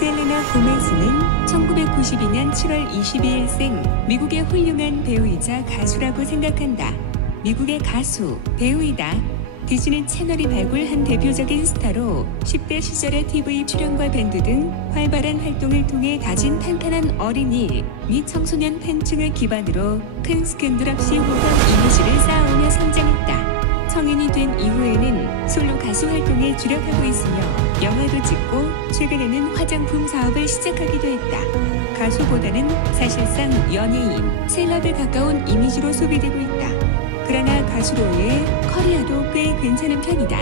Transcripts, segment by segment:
셀레나 고메즈는 1992년 7월 22일생 미국의 훌륭한 배우이자 가수라고 생각한다. 미국의 가수, 배우이다. 디즈니 채널이 발굴한 대표적인 스타로 10대 시절의 TV 출연과 밴드 등 활발한 활동을 통해 가진 탄탄한 어린이 및 청소년 팬층을 기반으로 큰 스캔들 없이 호감 이미지를 쌓아오며 성장했다. 성인이 된 이후에는 솔로 가수 활동에 주력하고 있으며 영화도 찍고 최근에는 화장품 사업을 시작하기도 했다. 가수보다는 사실상 연예인, 셀럽에 가까운 이미지로 소비되고 있다. 그러나 가수로의 커리어도 꽤 괜찮은 편이다.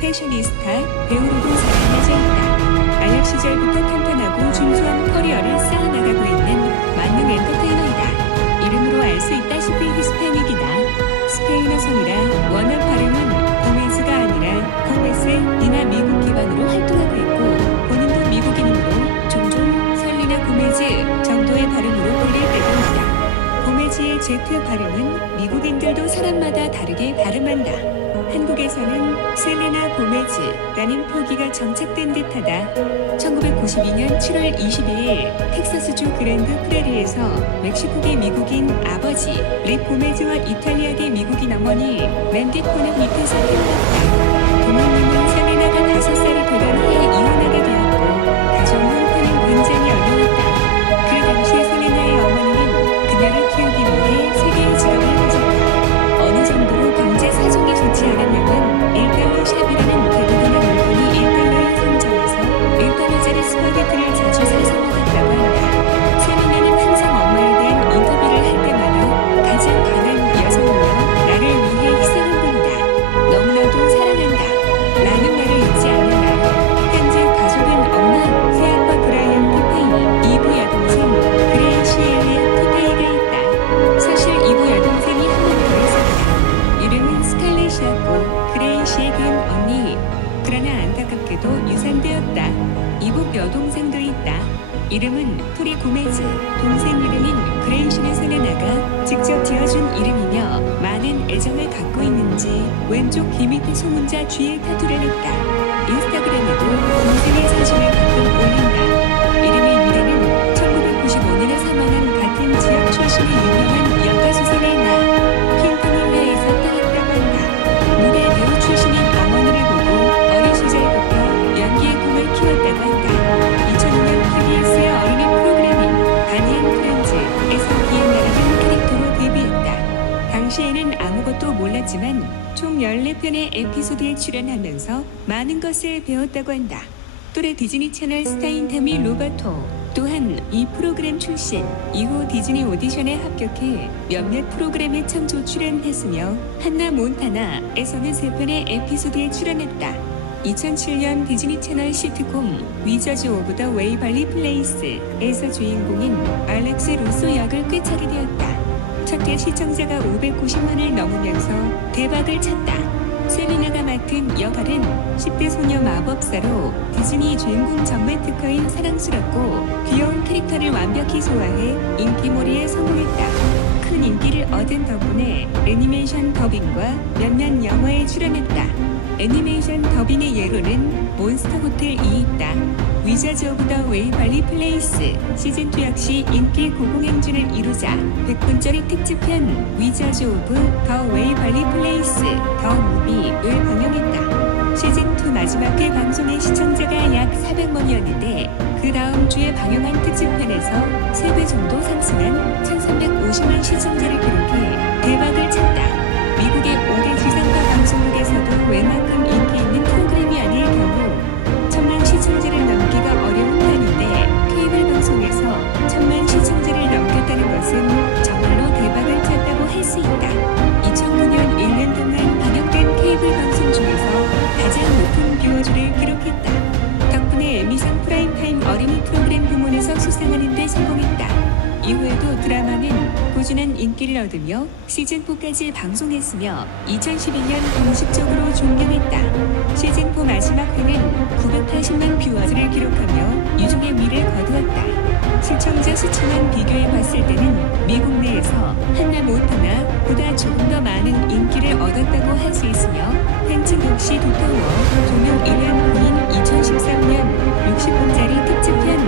패셔니스타, 배우로도 자라나져 있다. 알력 시절부터 탄탄하고 준수한 커리어를 쌓아나가고 있는 만능 엔터테이너이다. 이름으로 알 수 있다시피 히스패닉이다. 스페인어 성이라 원어 발음은 고메즈가 아니라 고메스이나 미국 기반으로 활동하고 있고 본인도 미국인이므로 종종 설리나 고메즈 정도의 발음으로 불릴 때도 있다. 고메즈의 Z 발음은 미국인들도 사람마다 다르게 발음한다. 한국에서는 셀레나 고메즈라는 표기가 정착된 듯하다. 1992년 7월 22일 텍사스주 그랜드 프레리에서 멕시코계 미국인 아버지 릭 고메즈와 이탈리아계 미국인 어머니 맨디 코는 밑에서 태어났다. 부모님은 셀레나가 5살이 되던 해에 이혼하게 되었고 가정 형편은 굉장히 어려웠다. 그 당시에 셀레나의 어머니는 그녀를 키우기 위해 세계의 직업을 가졌다. 어느 정도로 경제 사정이 좋지 않았냐면 1달러 샵이라는 대부분의 물건이 1달러에 상점에서 1달러짜리 스파게티를 자주 사서 먹었다고 한다. 셀레나는 항상 엄마에 대한 인터뷰를 할 때마다 가장 강한 여성이며 나를 위해 희생한 분이다. 너무나도 사랑한다. 라는 말을 잊지 않는다. 현재 가족은 엄마, 새아빠 브라이언 토페이, 이부 여동생 그레이시 엘리엇 토페이가 있다. 사실 이부 여동생이 한 번 더 있었다. 이름은 스칼렛이었고 그레이시에겐 언니. 그러나 안타깝게도 유산되었다. 이복 여동생도 있다. 이름은 프리 고메즈. 동생 이름인 그레이시는 셀레나가 직접 지어준 이름이며 많은 애정을 갖고 있는지 왼쪽 귀 밑에 소문자 G에 타투를 했다. 인스타그램에도 동생의 사진을 가끔 올린다. 이름의 유래는 1995년에 사망한 같은 지역 출신의 유명한 여가수 셀레나 퀸타닐라에서 따왔다고 한다. 무대 배우 출신인 어머니를 보고 어린 시절부터 연기의 꿈을 키웠다고 한다. 2005년 KBS의 어린이 프로그래밍 바니 앤 프렌즈에서 기억나라는 캐릭터로 데뷔했다. 당시에는 아무것도 몰랐지만 총 14편의 에피소드에 출연하면서 많은 것을 배웠다고 한다. 또래 디즈니 채널 스타인 타미 로바토 또한 이 프로그램 출신, 이후 디즈니 오디션에 합격해 몇몇 프로그램에 창조 출연했으며 한나 몬타나에서는 3편의 에피소드에 출연했다. 2007년 디즈니 채널 시트콤 위저즈 오브 더 웨이벌리 플레이스에서 주인공인 알렉스 루소 역을 꿰차게 되었다. 첫회 시청자가 590만을 넘으면서 대박을 쳤다. 셀레나가 맡은 역할은 10대 소녀 마법사로 디즈니 주인공 전매 특허인 사랑스럽고 귀여운 캐릭터를 완벽히 소화해 인기몰이에 성공했다. 큰 인기를 얻은 덕분에 애니메이션 더빙과 몇몇 영화에 출연했다. 애니메이션 더빙의 예로는 몬스터 호텔이 있다. 위저즈 오브 더 웨이벌리 플레이스 시즌2 역시 인기 고공행진을 이루자 100분짜리 특집편 위저즈 오브 더 웨이벌리 플레이스 더 무비를 방영했다. 시즌2 마지막 회 방송의 시청자가 약 400만이었는데 그 다음 주에 방영한 특집편에서 3배 정도 상승한 1350만 시청자를 기록해 대박을 쳤다. 미국의 5대 지상파 방송국에서도 웬만큼 인기 있는 프로그램이 아닐 경우 1000만 시청자를 넘기가 어려운 편인데 케이블 방송에서 1000만 시청자를 넘겼다는 것은 정말로 대박을 쳤다고 할 수 있다. 2009년 1년 동안 방영된 케이블 방송 중에서 가장 높은 뷰어주를 기록했다. 덕분에 에미상 프라임타임 어린이 프로그램 부문에서 수상하는 데 성공했다. 이후에도 드라마는 꾸준한 인기를 얻으며 시즌4까지 방송했으며 2012년 공식적으로 종료했다. 시즌4 마지막 회는 980만 뷰어즈를 기록하며 유종의 미를 거두었다. 시청자 수치만 비교해봤을 때는 미국 내에서 한나 몬타나보다 조금 더 많은 인기를 얻었다고 할 수 있으며 팬층 역시 두터워 종영 1년 후인 2013년 60분짜리 특집편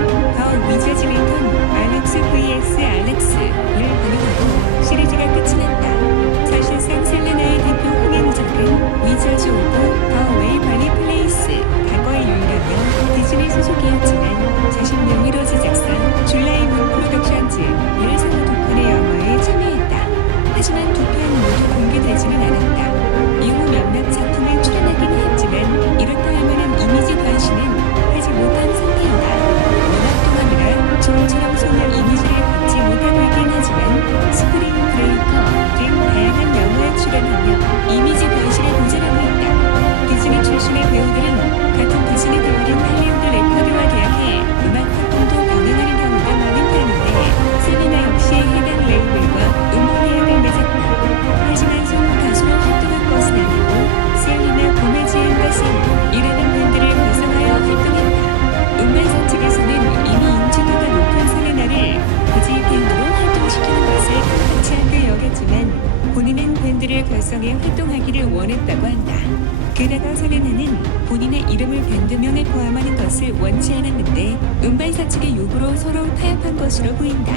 앞서 셀레나는 본인의 이름을 밴드명에 포함하는 것을 원치 않았는데 음반사 측의 요구로 서로 타협한 것으로 보인다.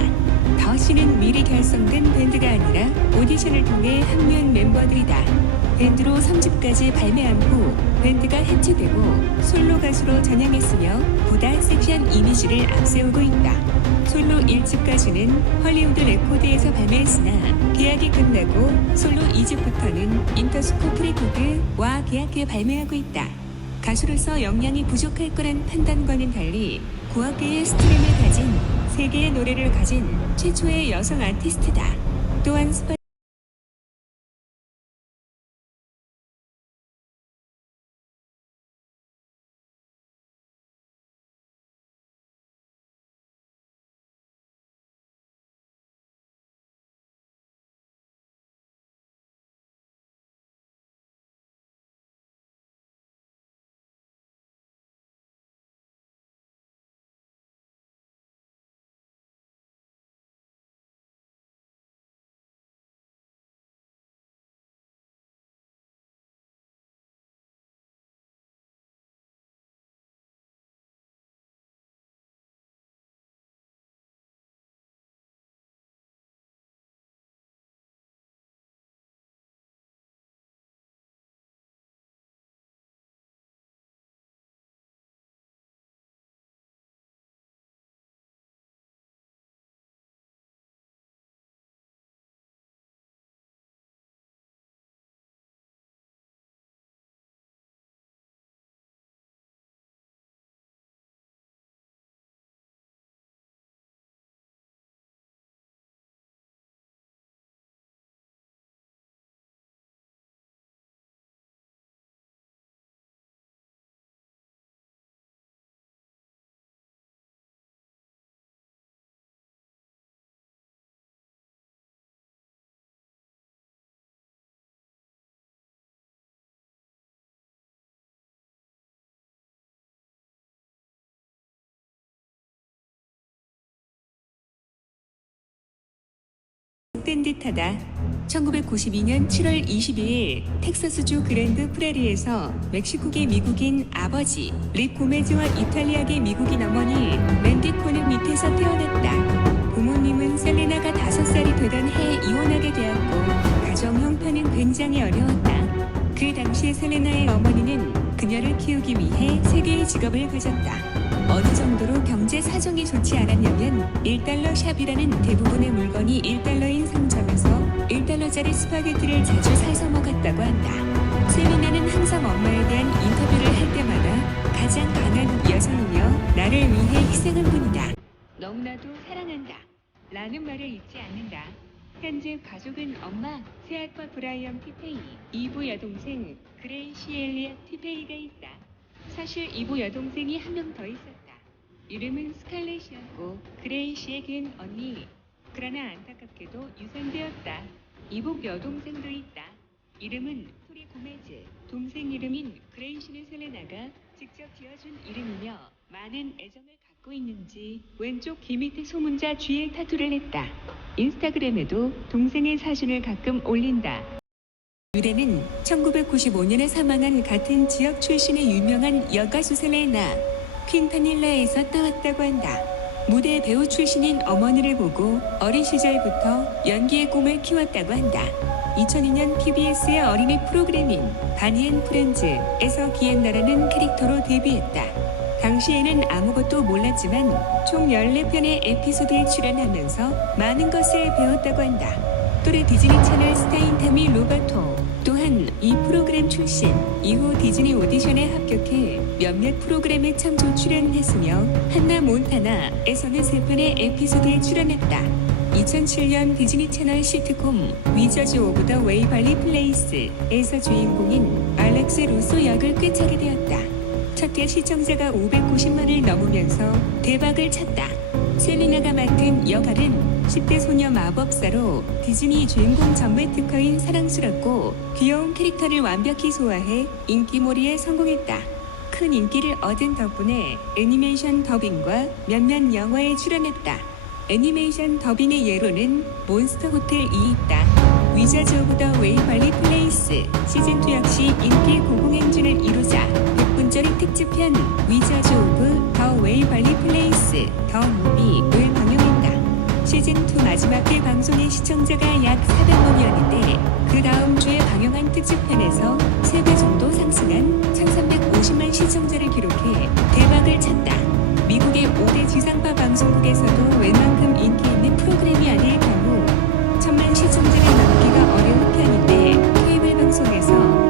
더씨는 미리 결성된 밴드가 아니라 오디션을 통해 합류한 멤버들이다. 밴드로 3집까지 발매한 후 밴드가 해체되고 솔로 가수로 전향했으며 보다 섹시한 이미지를 앞세우고 있다. 솔로 1집까지는 헐리우드 레코드에서 발매했으나 계약이 끝나고 솔로 2집부터는 인터스코프 레코드와 계약해 발매하고 있다. 가수로서 역량이 부족할 거란 판단과는 달리 9억개의 스트림을 가진 세계의 노래를 가진 최초의 여성 아티스트다. 또한 된 듯하다. 1992년 7월 22일 텍사스주 그랜드 프레리에서 멕시코계 미국인 아버지 릭 고메즈와 이탈리아계 미국인 어머니 랜디 코네 밑에서 태어났다. 부모님은 셀레나가 5살이 되던 해 이혼하게 되었고 가정 형편은 굉장히 어려웠다. 그 당시에 셀레나의 어머니는 그녀를 키우기 위해 3개의 직업을 가졌다. 어느 정도로 경제 사정이 좋지 않았냐면 1달러 샵이라는 대부분의 물건이 1달러인 상점에서 1달러짜리 스파게티를 자주 사서 먹었다고 한다. 셀레나는 항상 엄마에 대한 인터뷰를 할 때마다 가장 강한 여성이며 나를 위해 희생한 분이다. 너무나도 사랑한다. 라는 말을 잊지 않는다. 현재 가족은 엄마, 새아빠 브라이언 티페이, 이부 여동생 그레이시 엘리엇 티페이가 있다. 사실 이부 여동생이 한 명 더 있었다. 이름은 스칼렛이었고 그레이시에겐 언니. 그러나 안타깝게도 유산되었다. 이복 여동생도 있다. 이름은 토리 고메즈. 동생 이름인 그레이시는 셀레나가 직접 지어준 이름이며 많은 애정을 갖고 있는지 왼쪽 귀 밑에 소문자 G에 타투를 했다. 인스타그램에도 동생의 사진을 가끔 올린다. 유래는 1995년에 사망한 같은 지역 출신의 유명한 여가수 셀레나 퀸타닐라에서 따왔다고 한다. 무대 배우 출신인 어머니를 보고 어린 시절부터 연기의 꿈을 키웠다고 한다. 2002년 TBS의 어린이 프로그램인 바니 앤 프렌즈에서 기엔나라는 캐릭터로 데뷔했다. 당시에는 아무것도 몰랐지만 총 14편의 에피소드에 출연하면서 많은 것을 배웠다고 한다. 또래 디즈니 채널 스타인 타미 로바토 또한 이 프로그램 출신. 이후 디즈니 오디션에 합격해 몇몇 프로그램에 참조 출연했으며 한나 몬타나에서는 3편의 에피소드에 출연했다. 2007년 디즈니 채널 시트콤 위저즈 오브 더 웨이벌리 플레이스에서 주인공인 알렉스 루소 역을 꿰차게 되었다. 첫 회 시청자가 590만을 넘으면서 대박을 쳤다. 셀리나가 맡은 역할은 10대 소녀 마법사로 디즈니 주인공 전매 특허인 사랑스럽고 귀여운 캐릭터를 완벽히 소화해 인기몰이에 성공했다. 큰 인기를 얻은 덕분에 애니메이션 더빙과 몇몇 영화에 출연했다. 애니메이션 더빙의 예로는 몬스터 호텔 2 있다. 위저즈 오브 더 웨이벌리 플레이스 시즌2 역시 인기 고공행진을 이루자 100분짜리 특집편 위저즈 오브 더 웨이벌리 플레이스 더 무비를 방영했다. 시즌2 마지막 회 방송의 시청자가 약 400만이었는데 그 다음 주에 방영한 특집편에서 3배 정도 상승한 1350만 시청자를 기록해 대박을 쳤다. 미국의 5대 지상파 방송국에서도 웬만큼 인기 있는 프로그램이 아닐 경우 1000만 시청자를 넘기가 어려운 편인데 케이블 방송에서